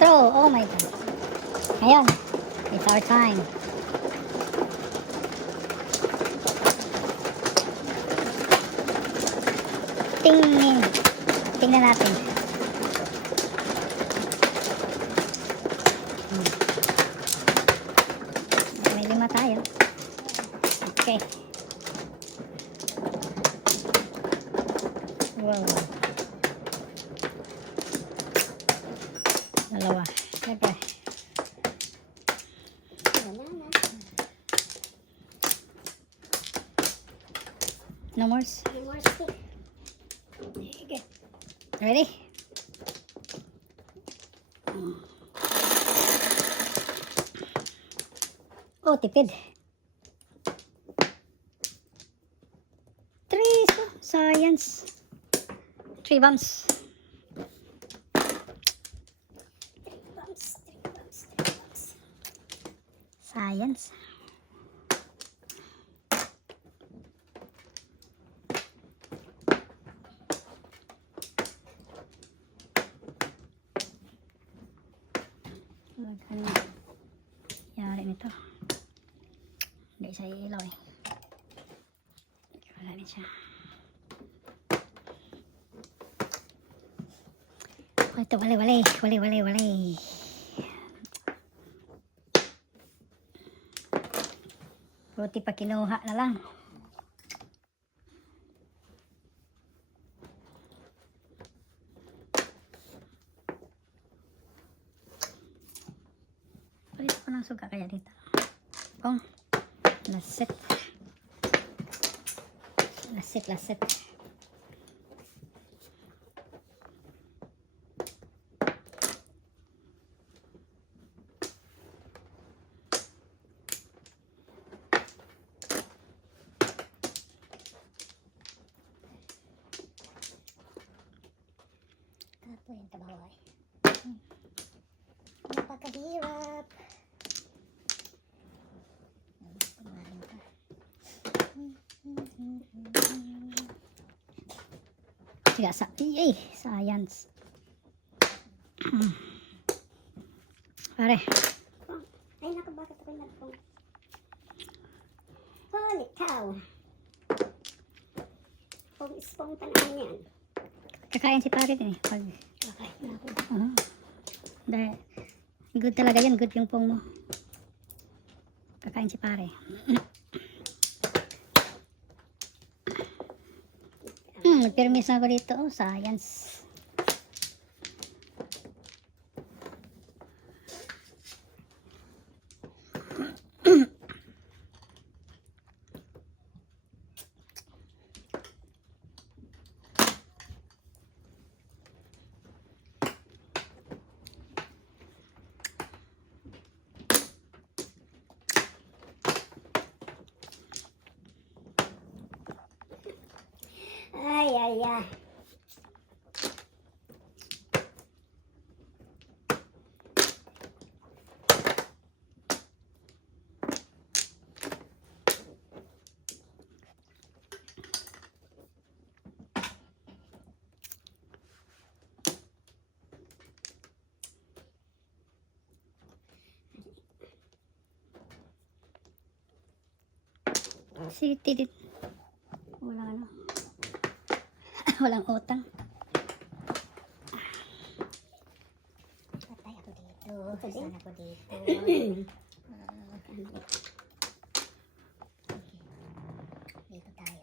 straw. Oh my God. Ngayon, it's our time. Tingnan natin. May 5 tayo. Okay. Wow. Dalawa. Siyempre. No more. No more stick. Okay. Ready? Oh, tipid. 3. Science. 3 bumps. Science. Ano yari nito? Hindi siya ilaw eh. Wala rin siya. Oh, ito wali. Buti pa kinuha na lang. Palit ko ng suga kaya dito. Oh, lasit. Tapo yung tabahoy. Napakahirap. Siga sa science. Pare. Ay, naku, bakit ako nagpong? Holy cow. Pong tanaan yan. Kakain si pare din eh. Pag, Okay, naku. dahil, good talaga yan. Good yung pong mo. Kakain si pare. Permis na ako dito. Oh, science. Ay. Si Tidit. Wala na. Walang utang. Patay ako dito. Saan ako dito? Dito tayo.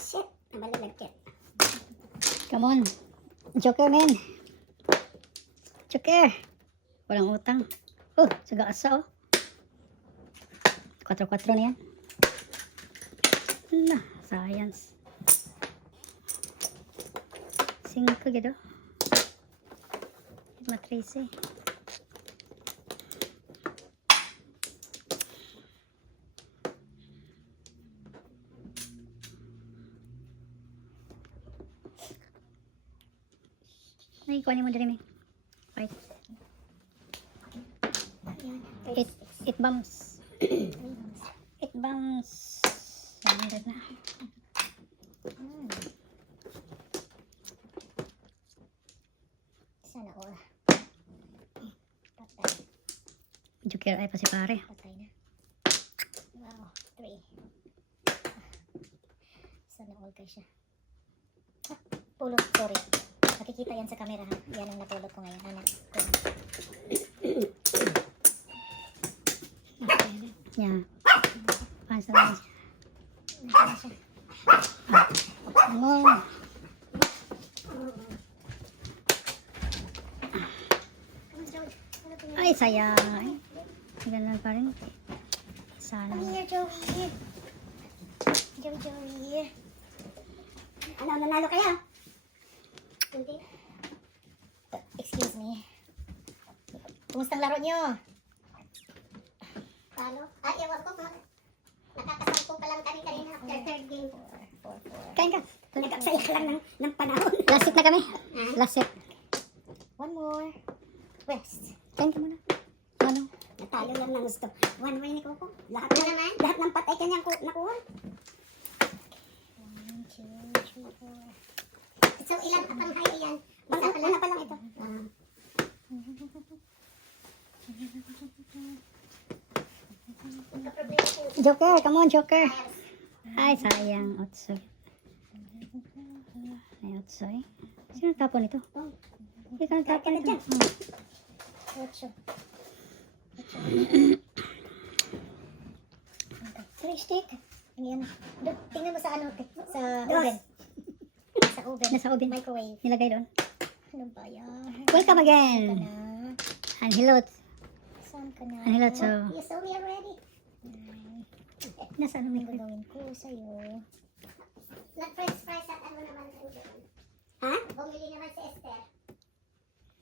Shit! Nabalilagkit. Come on. Joker, man. Joker. Walang utang. Oh, sagasa oh. 4-4 na yan. Nah, science. 5 gitu. Matrice. Ay, kuhanin mo dali, Right. 8 bumps. It bounce. 700 na. Sana all. Patay. Joker ay pa si pare. Patay na. Wow. 3. Sana all kayo siya. Ah, pulot. Sorry. Makikita yan sa camera ha. Yan ang napulot ko ngayon. Anak ko. Yeah. Paano sa mga siya? Nasaan na siya? Mo. Ay, sayang. Ganun pa rin. Sana. Come here, Joey. Joey. Ano, nanalo kaya? Hindi. Excuse me. Kumusta ang laro nyo? Paano? Ay, ewan ko. Nakakasampo pa lang kami kanina after third game. 4. Kain ka. Nag-aksaya ka lang ng panahon. Last set na kami. Last set. One more. West. Kain ka muna. Ano? Natalo lang ng gusto. One way ni Coco. Lahat ng patay kanyang nakuha. 1, 2, 3, 4. So, ilang kapanghay yan? Una pa lang ito. Joker, come on, Joker. Ay, sayang. Otsoy. Ay, Otsoy. Sino tapon ito? Hindi ka nagtapon ito. Ocho. Stick. Yan. Tingnan mo sa ano, sa oven. Sa oven. Nasa oven. Microwave. Nilagay doon. Ano ba yan? Welcome Saan again. ka na? And hello. Saan ka na? And hello to. You saw me already? Nasaan ang Ano microwave? gagawin ko sa'yo? Nag-french fries at ano naman nandiyan? Ha? Bumili naman si Esther.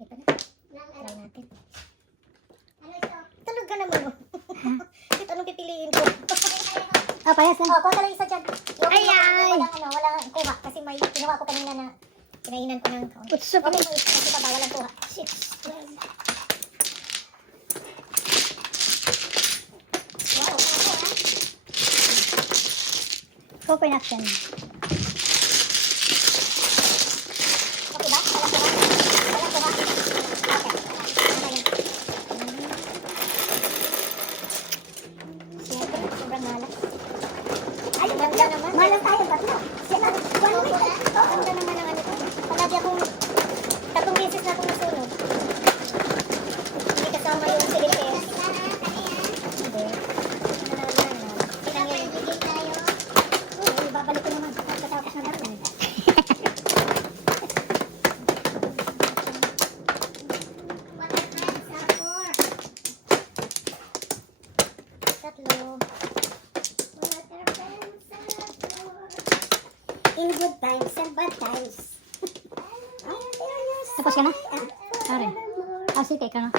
Ito na. Try natin. Ano ito? Tulog ka naman. Ito anong pipiliin ko? Oh, parehas lang. Oh, kuha ka lang isa dyan. Ay, ay! Walang kuha. Kasi may kinuha ko kanina na kinainan ko ng kaunti. Utso pa. Okay mo isa kasi pa walang kuha. Shit. Wow, ano ha? Coconut yan. Okay ba? Walang kuha? Walang kuha? Okay. Siyempre, sobrang malas. Ay, ganda naman. Malas tayo, ba't no? Sila, one week. Oo, ganda naman ang ano ko. Palagi akong 3 beses na akong nasunod. Hindi kasama yung Philippines. Hindi. Pinag-ibigay tayo. Oo, babalik ko naman. Katapos na laro. Tatlo. In good times and bad times. Tapos ka na? Pare. Ah, sige, ka na.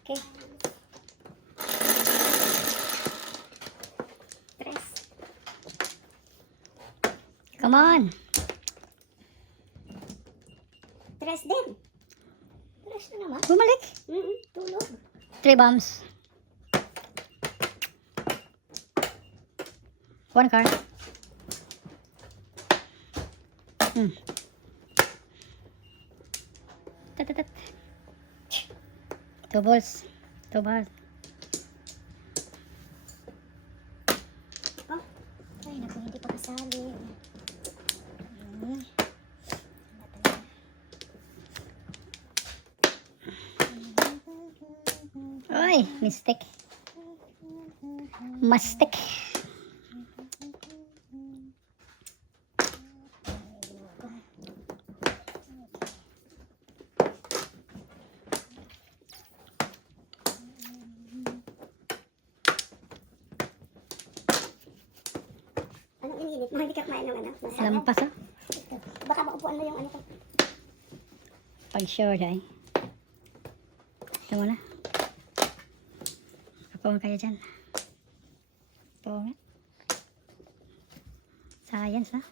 Okay. 3. Come on. 3 din. 3 na naman. Bumalik. Tulog. 3 bombs. 1 card. Tat. 2 balls. 2 balls. Oh. Ay, naku, hindi pa kasali. Ay, mistake. Mistake. Anong iniinit mo? Hindi ka kumain ng ano? Lampas ah. Baka maupuan mo yung ano ko. Pag sure dahil. Ito mo na. Ako kayo dyan. Ito nga. Science na.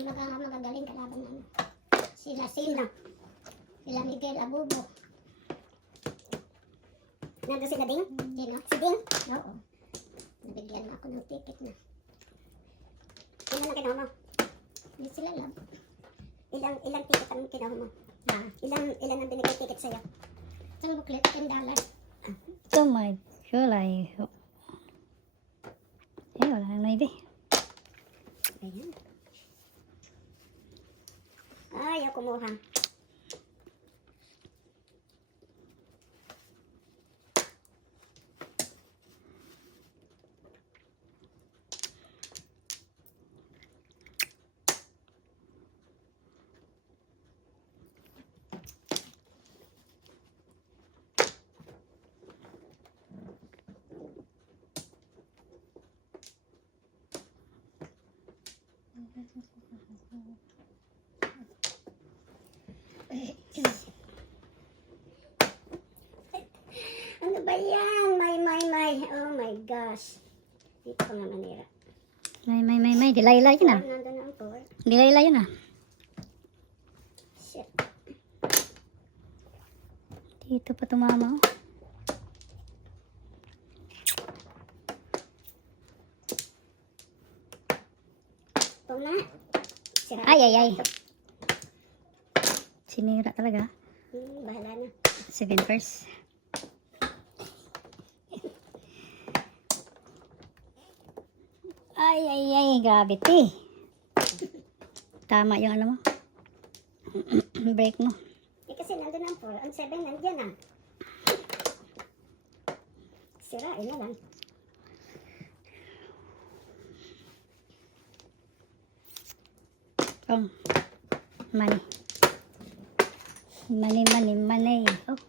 Magagaling kalaban namin. Sila. Sila Miguel Abubo. Nandun sila Ding? Ding, no? Si Ding? Oo. Nabigyan na ako ng ticket na. Ilan ang kinuha mo? Hindi sila lang. Ilang ticket ang kinuha mo? Ha? Ilan ang binigay ticket sa'yo? Isang booklet, $10. So my kulay. Eh, wala nang maybe. Ayan. Ayaw kumuha. Ano ba yan? My. Oh my gosh. Dito ko na manira. May. Dilayla yun ah. Nandun na ang 4. Dilayla yun ah. Shit. Dito pa tumama. Ito na. Sira. Ay. Sinira talaga. Bahala na. 7 first. Ay, grabe ti. Tama yung ano mo. Break mo. Eh kasi nandun ang 4. Ang 7 nandyan na. Sirain na lang. Oh, money. Money. Oh,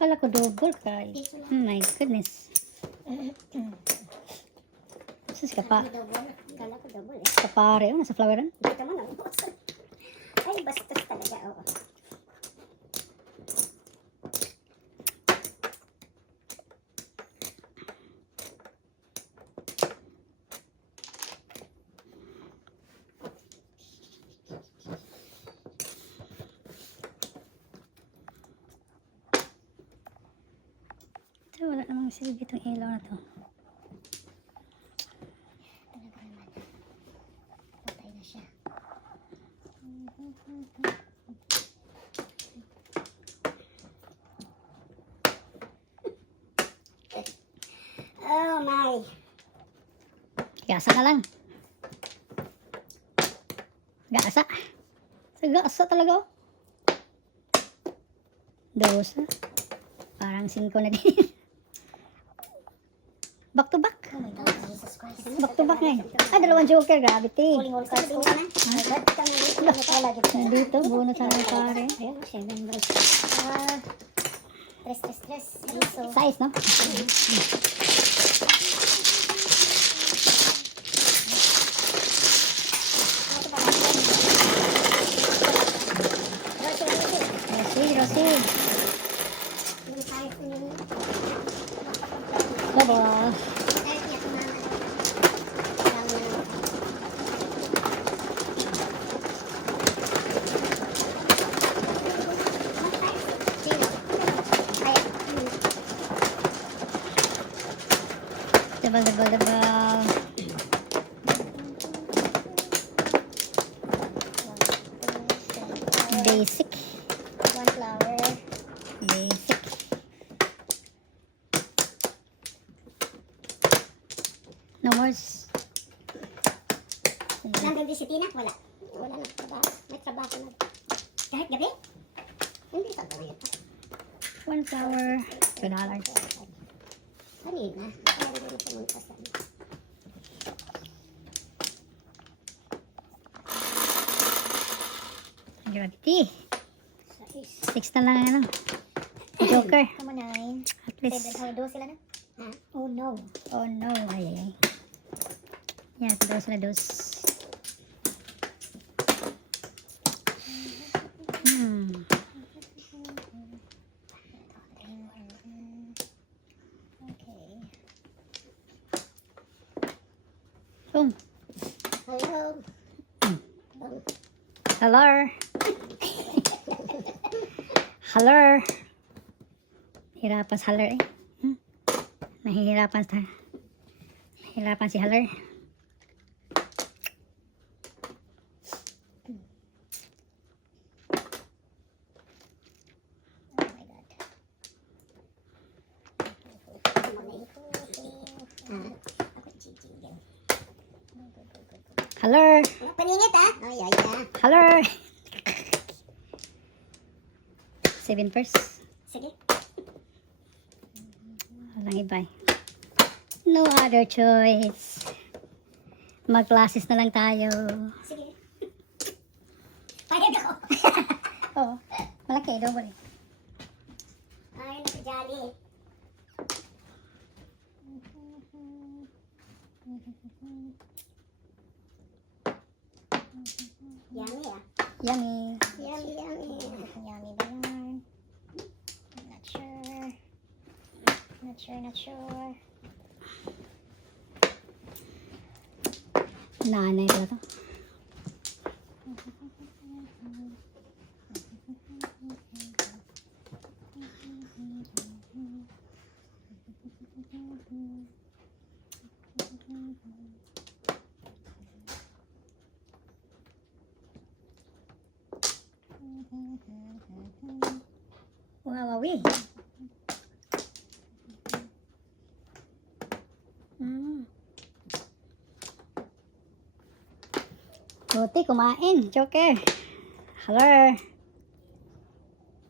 kala ko double kay. Oh my goodness. Sus Kala ko double eh. kapare, nasa floweran. Dito mo na. Ay, bastos talaga. Oo. So, wala namang silbi itong ilaw na to. Talaga naman. Patay na siya. Oh my. Gasa na lang. Gasa. Sa gasa talaga. Dosa. Parang 5 na din. Back to back. Oh my God, Jesus Christ. Back to back na eh. Dalawang joker. Grabe ti. Pulling all cards ko na. My God, kami dito. Lagi dito. Nandito, bonus na ng pare. Ayun, 7 balls. Stress. So, Size, no? Rosie. Baba. Dabal. Basic. One flower. Basic. No more. Nandun din si Tina? Wala. Wala na trabaho. May trabaho na. Kahit gabi? Hindi sa gabi. 1 flower. $2. Kanina. Kaya hindi na pumunta sa amin. Gravity. Size. 6 na lang ano. Joker. Come on, 9. At least. 7. Oh, 2 sila na? Ha? Oh no. Oh no. Ay. Yan, dos na dos. Okay. Boom. Hello. Hello. Hello. Hirapan sa haler eh. Nahihirapan si haler. Hello. Paningit ah. Ay, ay, ay. Hello. 7 first. Sige. Walang iba eh. No other choice. Mag-classes na lang tayo. Sige. Payag ako. Oo. Malaki, double eh. Ay, nakajali. Yummy ah. Yummy. Yummy, yummy. Yummy ba yan? Not sure. Not sure. Nanay ko to. Wawawi. Buti kumain, Joker. Hello.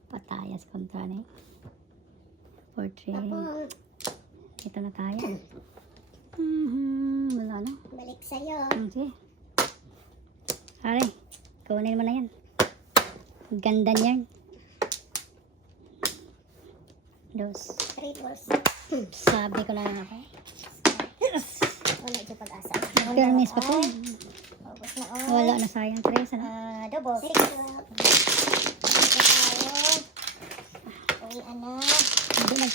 Patayas kontra ni. 4-3. Ako, Ito na tayo. Wala na. balik sa'yo. Sige. Are, kunin mo na yan. Ganda niyan. Dos. 3 balls. Sabi ko na lang ako. Wala dyan pag-asa. Girl, pa to. Ubus na oh. Wala na sayang 3. Ano? Double. 6. Uwian na. Hindi na.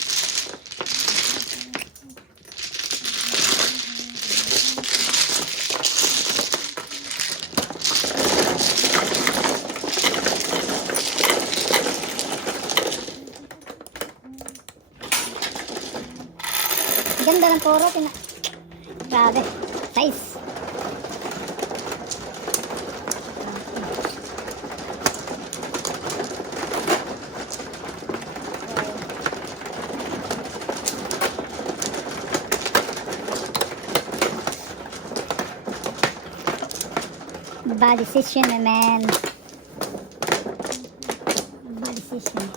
Ganda ng poro. Grabe. Size. Bad decision, my man. Bad decision.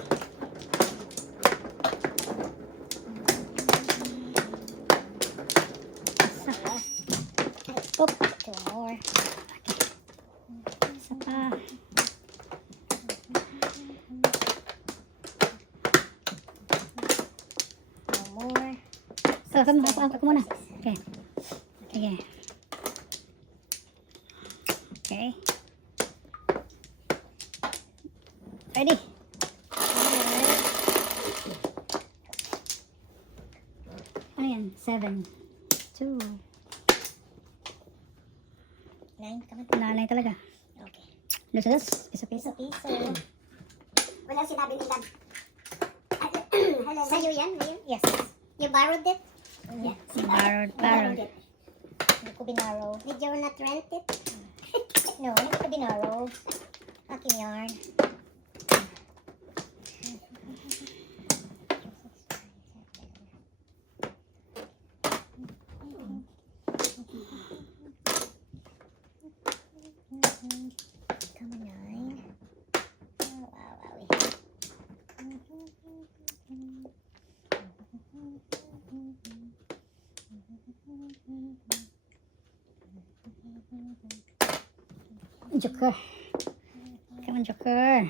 Oop. 2 more. Isa pa. No more. Ako muna. Okay. Sige. Okay. Ready? Ano yan? 7. 2. 9. Come on. Nanay talaga. Okay. Dos. Piso-piso. Piso. Wala sinabi nila. Hello. Sa'yo yan? Ngayon? Yes. You borrowed it? Yes. Borrowed. Hindi ko binarrow. Did you not rent it? No, hindi ko binarrow. Akin yarn. Come on, 9. Oh, wow. Joker. Come on, Joker.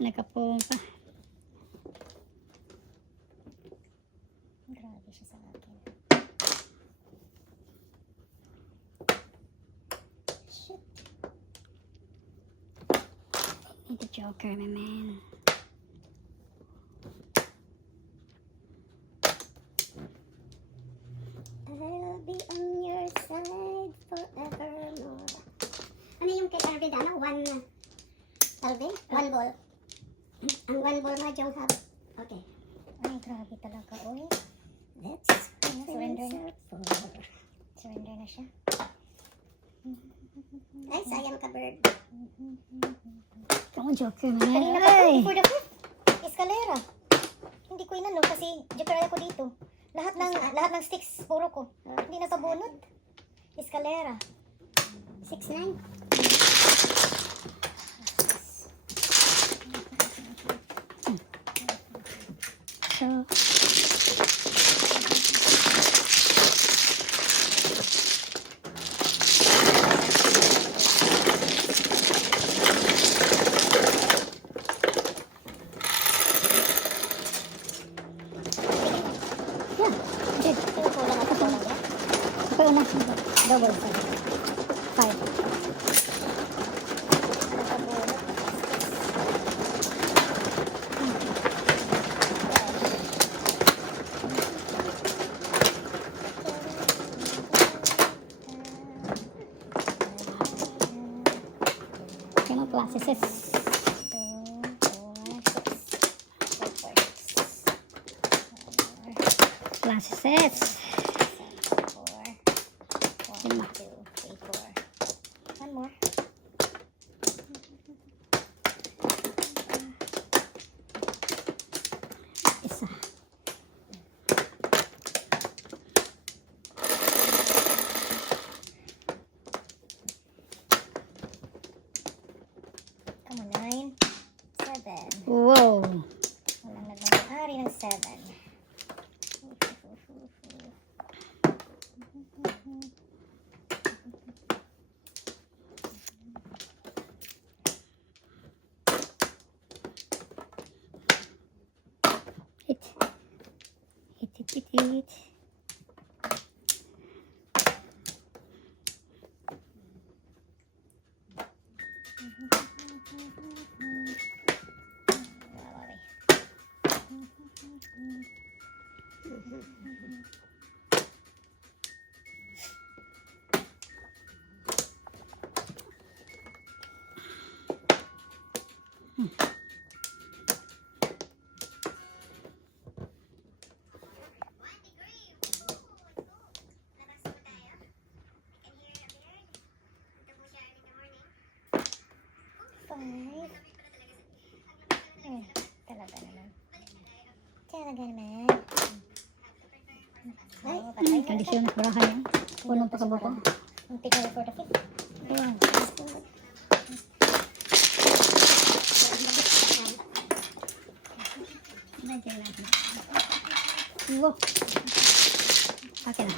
Nakapumpa. Grabe siya sa akin. Shit. Need the Joker, my man. Alvin, one ball. Ang one ball mahjong hub. Okay. Ay, grabe talaga. Uy, Let's surrender na. four. Surrender na siya. Ay, sayang ka, bird. Come on, Joker, man. Kanina pa Ay! for the fifth. Escalera. Hindi ko inano kasi joker ako dito. Lahat ng sticks puro ko. Hindi napabunot. Escalera. 6-9. So, yeah. Okay. Kulang ako kulang yan. Okay, una. Double. Five. Yung mga classes. Classes. Lima. One more. Isa. Come on, 9. 7. Wow. Walang nagmamahari ng 7. Hit. Hit. Talaga naman. Talaga naman. Ay, Kondisyon na kurahan yan. Punong pagkabuko. Munti ka for the fifth. Ayan. Lagyan natin. Wow. Okay na.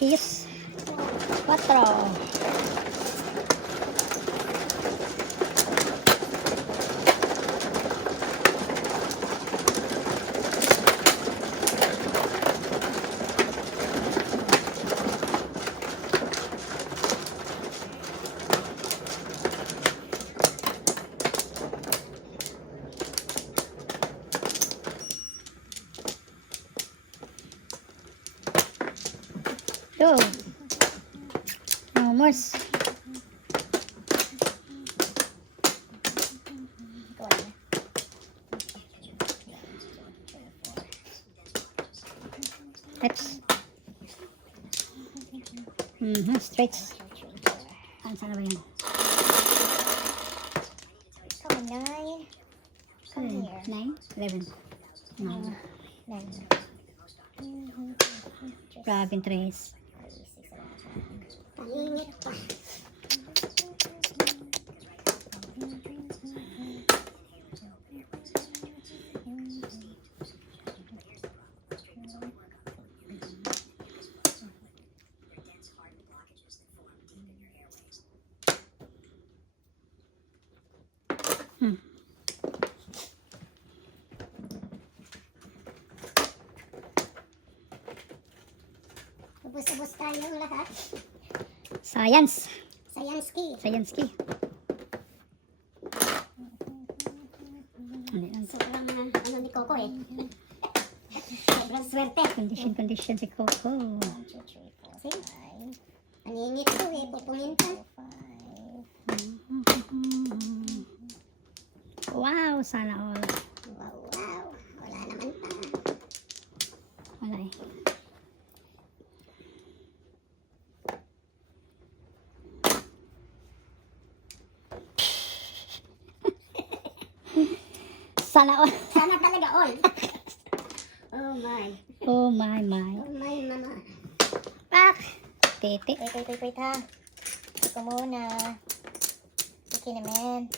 Is 4. Go. Almost. Steps. Straight. Ang sana ba yan? Come on, 9. Come here. 9, 11. 9. 9. Grabe, Tres. Pangingit pa. Ubus-ubus tayong lahat. Science. Sayansky. Science key. Ano yan? Sobrang swerte. Condition si Coco. 1, 2, 3, 4, 5. Naningit ko eh, pupungin ka. 5. Wow, sana all. Wow, wow. Wala naman pa. Wala eh. Sana all. Sana talaga all. Oh my. Oh my. Oh my mama. Pak! Titi. Wait ha. Ito muna. Bikini man.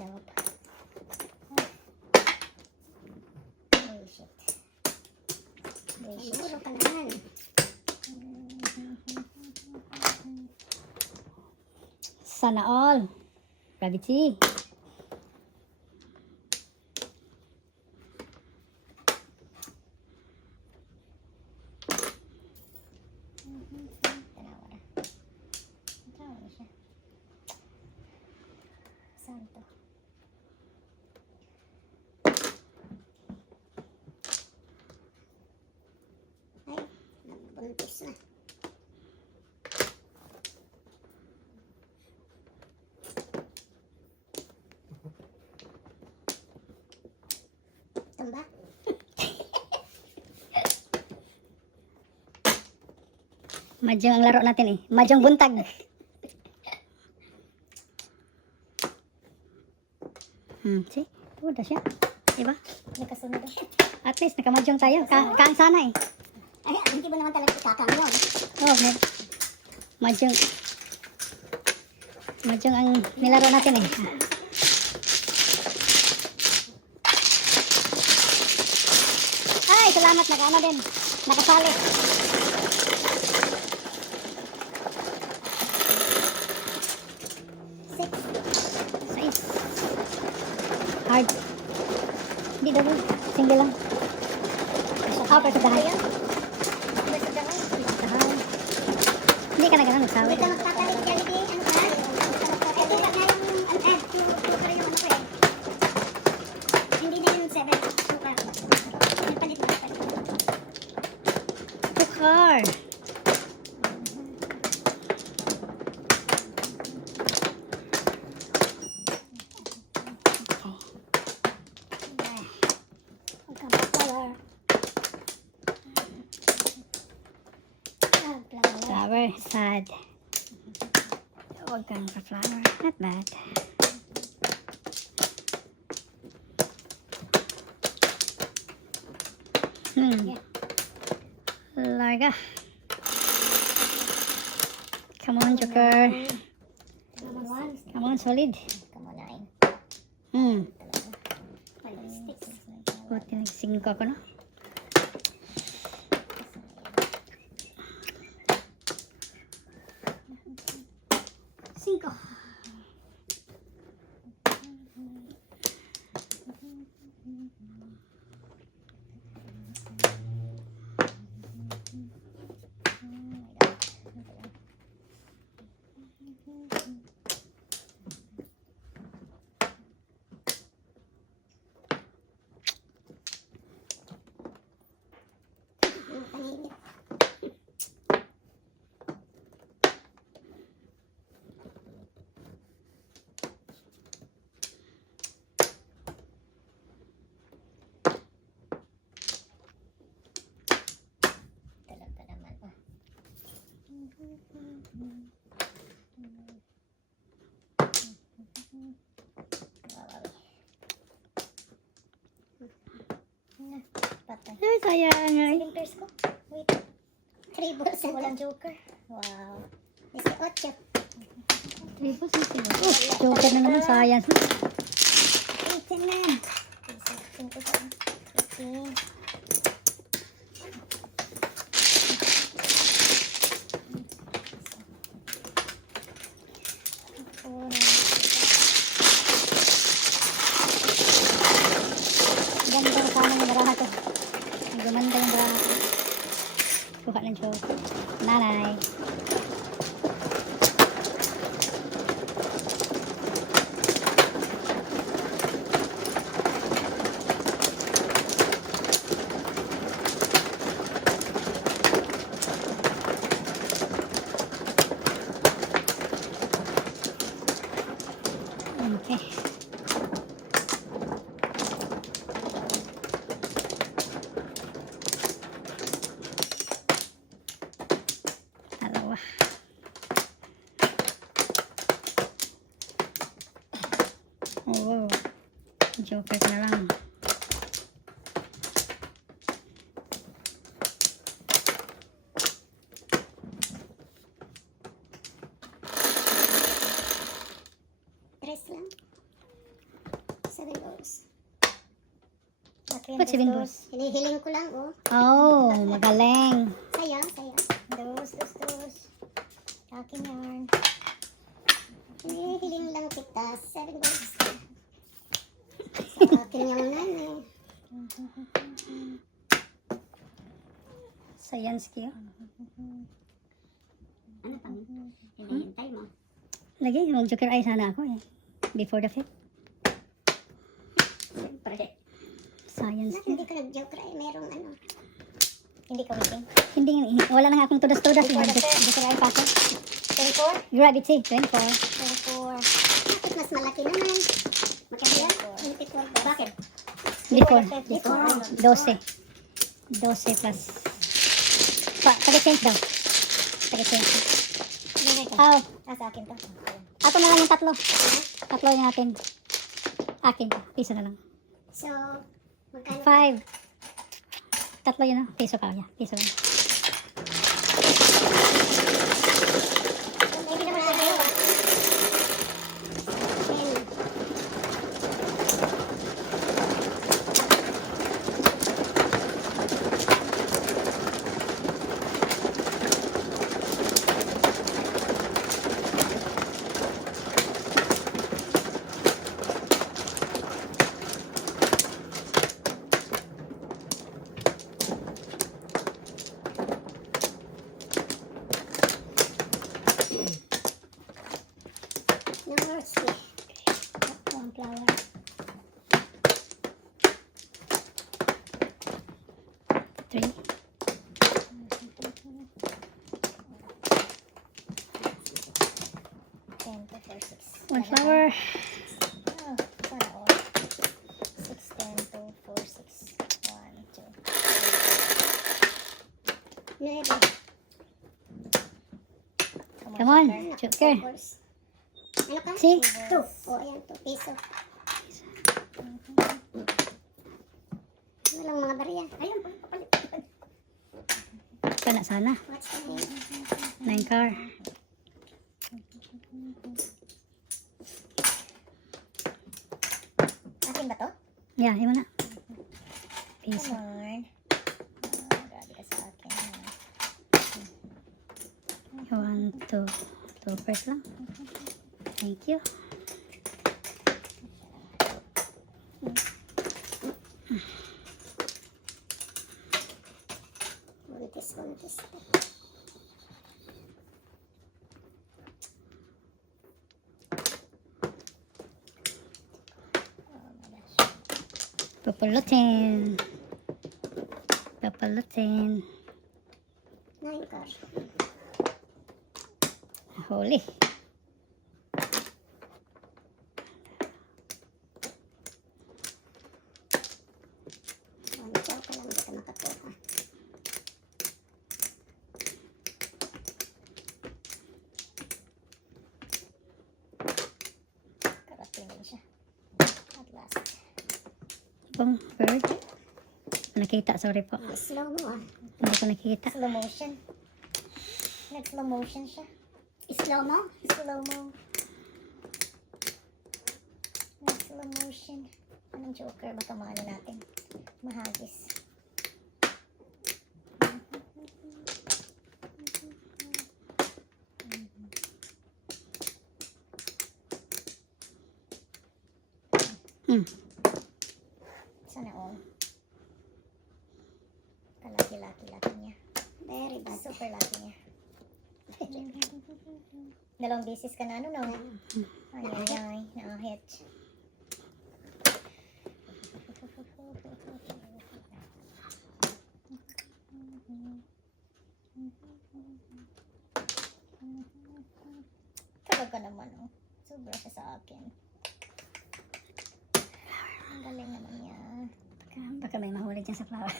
Nope. Oh shit. Siguro ka naman. Sana all. Gravity. Tanawa na siya. Saan to? Ay, nagbuntis na. Tumba? Mahjong ang laro natin eh. Mahjong buntag. See? Udah siya. Diba? Nakasunod ako. At least nakamahjong tayo. Kaan sana eh. Ay, hindi mo naman talaga ikakang yun. Oh, mahjong. Mahjong ang nilaro natin eh. Ay, salamat. Nakaano din. Nakasali. Six. Sais. Hard. Hindi double. Single lang. Ah, pero sa dahay. Basta daw. Dahay. Hindi ka na ganun magsawi. Hindi ka magpapalit dyan, hindi. Ano ka? Eh, tulad na yung, sugar yung ano ko eh. Hindi na yung 7 sugar. Nagpalit. Tukar. Flower. Flower. Sad. Huwag kang ka-flower. Not bad. Larga. Come on, Joker. Come on, solid. Come on, 9. Buti nag-5 ako, no? Cinco. Talaga naman. Patay. Ay, sayang ay. Fingers ko. Wait. 3 balls and walang joker. Wow. 18. Tripos na sila. Oh, joker na naman, sayang. 18 na yan. 18. Ganda na sana yung baraha ko. Gumanda yung baraha ko. Kuha ng joker. Nanay. 7 balls. Hinihiling ko lang, oh. Oh, magaling. Sayang. Dos. Akin yarn. Hinihiling lang kita. 7 balls. Sa akin yung nanay. Science kaya. Ano pa? Hinihintay mo. Lagi, mag-joker eye sana ako eh. Before the 5th. Siyempre. Science kaya. Hindi ka nag-joke ray. Merong ano. Hindi ka waiting. Hindi, wala na nga akong tudas-tudas. Joker eye pa ako. 24? Gravity, 24. 24. Bakit mas malaki naman? Magkano yan? 24. Bakit? Before. Before. 12. 12 plus. Taga-change daw. Taga-change. Oh, Sa akin to. ako na lang yung tatlo. Tatlo yung akin. Akin. Piso na lang. So, magkano? 5. Tatlo yun, no? Piso ka. Yeah, piso lang. Hindi naman tayo. Number 3. One flower. 3. 10 to 4, 6. One flower. Oh, sana all. 6, 10 to 4, 6. 1, 2. 9. Come on, joker. Ano ka? See? 2. O, ayan, 2 piso. Walang mga barya. Ayun, papalit. Ito na sana. What's the name? 9 car. Akin ba to? Yeah, yun na. Come Piso. on. Grabe ka sa akin. 1, 2. 2 first lang. Thank you. Buntis. Papulutin. Papulutin. 9 car. Huli. Ikaw ka lang, hindi ka makakuha. Karating din siya. At last. Ibang bird. Nakita, sorry po. Slow mo ah. Hindi ko nakita. Slow motion. Nag-slow motion siya. Slow mo? Slow mo. Nag-slow motion. Anong joker? Baka maano natin. Mahagis. Sana all. Kalaki-laki niya. Very bad. Super laki niya. Dalawang beses ka na ano no? Ay, naahit. Kapag ka naman oh. Sobra siya sa akin. Ang galing naman niya. Baka may mahuli dyan sa flower.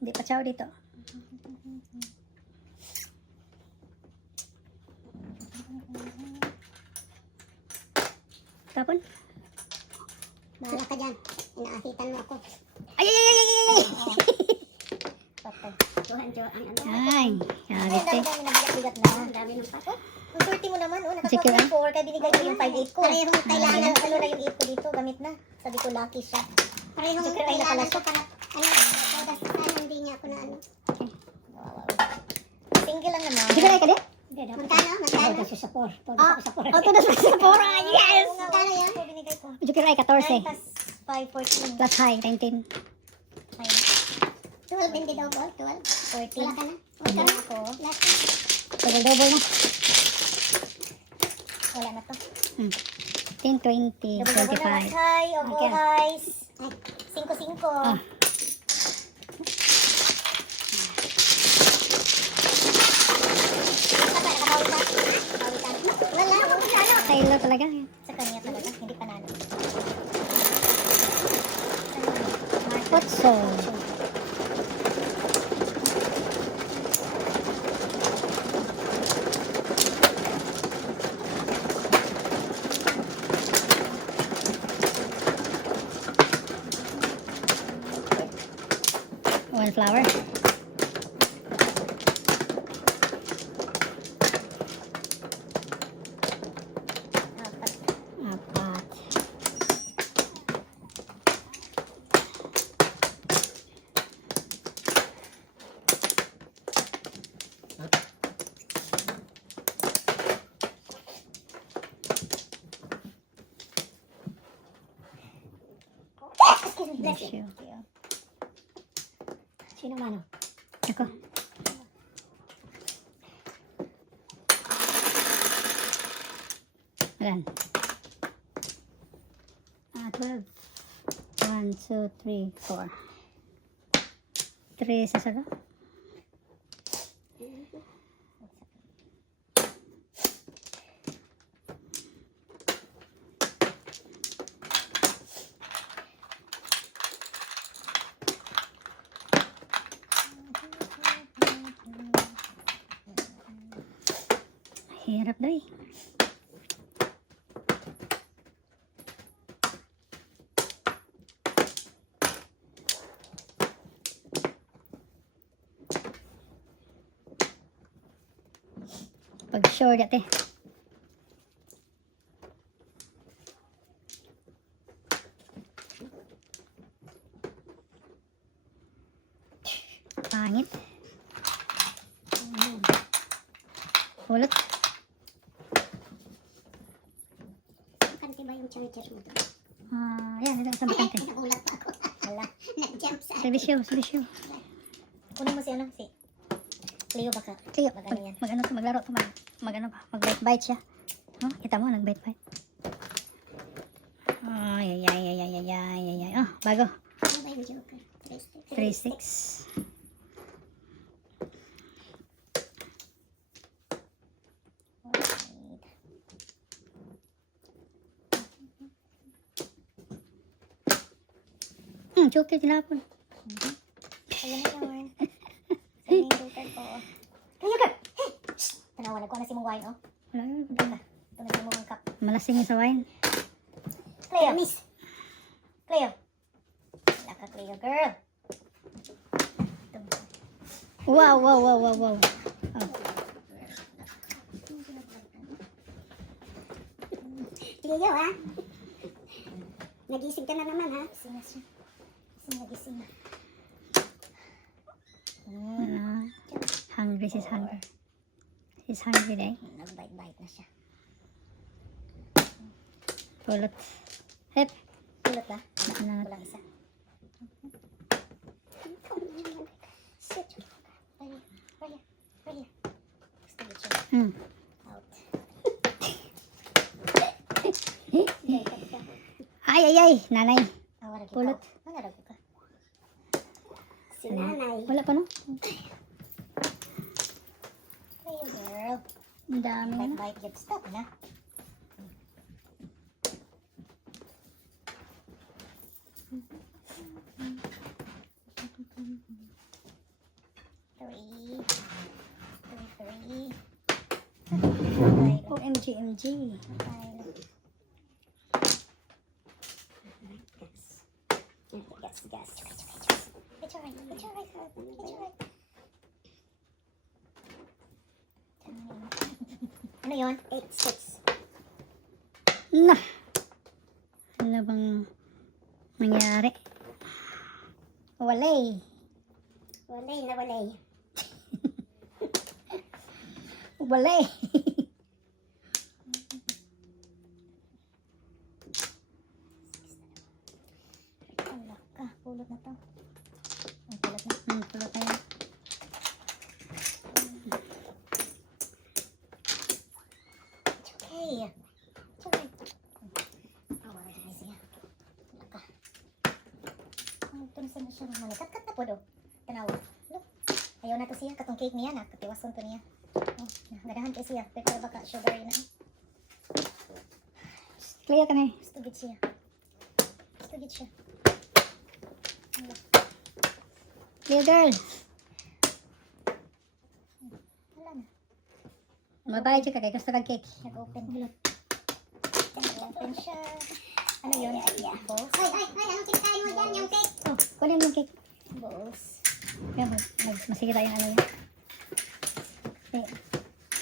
Hindi pa chow dito. Tapon. Bahala ka dyan. Inaahitan mo ako. Ay, ay, ay, ay, ay, ay! Patay. Ay, Ang kabit eh. dami-dami na bigat-bigat na. Ang dami ng pato. Ang swerte mo naman, oh. Sige, ah. Nakaka-4 kaya binigay ko yung 5.8 ko. Parehong kailangan. Ano na yung 8 ko dito, gamit na. Sabi ko, lucky siya. Parehong kailangan ko para, hindi niya ako na ano. Single lang naman. Sige na ka din? Magkano? Magkano? Todo sa 4. Todo Ah, sa 4. Todo sa 4. Yes! Magkano yan? Ito binigay ko. Joker ay 9 14. plus 5, 14. Plus high, 19. 12 hindi daw po. 12. 14. Wala ka na. Wala na ako. Double na. Wala na to. 10, 20, Double na 25. high. Of all Okay. highs. 5-5. Ah. Wala. Taylor talaga. Sa kanya talaga. Hindi panalo. Otso. One flower. Apat. Bless you. Sino mano? Ako. Ayan. 12. 1, 2, 3, 4. 3 sa salo. Hirap daw eh. Pag sure dati. Pangit. Ulot. Kanti ba yung charger mo doon? Yan, ito isang bakante. Nagulat pa ako. Hala. Nag-jump sa Servisyo. Kunin mo si ano? Si Cleo baka. Kaya, Mag-ano yan? mag-ano to, maglaro to, mag-ano ba, mag-bite-bite siya. Oh, kita mo, nag-bite-bite. Ay. Oh, bago. Ano ba yung joker? 3-6. Joker, tinapon. Ayan na naman. Ayan yung joker ko. Joker! Hey! Tanawalan ko na si mong wine, oh. Wala yun. Ito na si mong cup. Malasing yung sa wine. Cleo! Miss! Cleo! Wala ka, Cleo, girl. Wow. Oh. Cleo, ha? Nagising ka na naman, ha? Gising na siya. Gising na. Hungry, she's hungry. She's hungry day. Nag-bite-bite na siya. Pulot. Hep. Kulot ba? Ano? Kulang isa. Sit. Right here. Gusto mo siya. Out. Ay. Nanay. Awara kita. Pulot. Ano rago ka? Si nanay. Wala pa no? Hey, girl. Ang dami na. Bite-bite. Get stop na. Three. OMG. Gas. It's alright. It's alright. It's alright. Ano yun? 8 sticks. Na! Ano bang nangyari? Walay. Walay na walay. Walay. Wala ka. Pulot na to. Ang pulot na. Pulot na yan. It's okay. It's alright. Wala na siya. Wala ka. Ang tunsan na siya. Manikat-kat na po do. Tanawa. Look. Ayaw na to siya. Katong cake niya na. Katiwason to niya. Oh, nagadahan kayo siya. Pero baka sugar na. Clear ka na eh. Stugid siya. Stugid siya. Clear girl. Wala na. Mabayad siya ka kay gusto kag cake. Nag-open. Nag-open siya. Ano yun? Balls? Ay! Anong kinakain mo dyan? Yung cake? Oh, kunin mo yung cake. Balls. Yan, masigit tayo yung ano yan. Eh,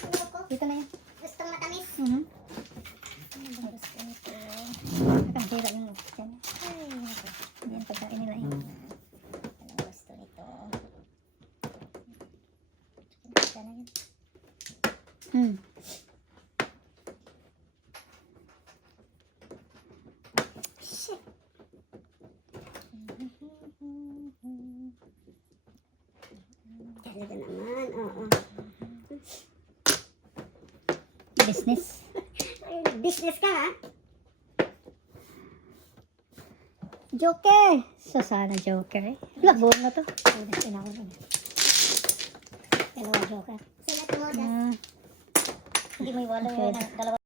Ano ko? dito na yan. Gustong matamis? Mhm. Ano ba gusto nito? Nakasira yung dyan. Ay, nako. Hindi yung pagkain nila eh. Anong gusto nito? Kinakita na yun. Hmm. Shit. Talaga naman, oo. Business. Ay, business ka ha? Joker! So sana Joker eh. Wala, buwan na to. Ay, tinawag na. Dalawa Joker. Sila to, Ah, hindi mo iwala yun. Dalawa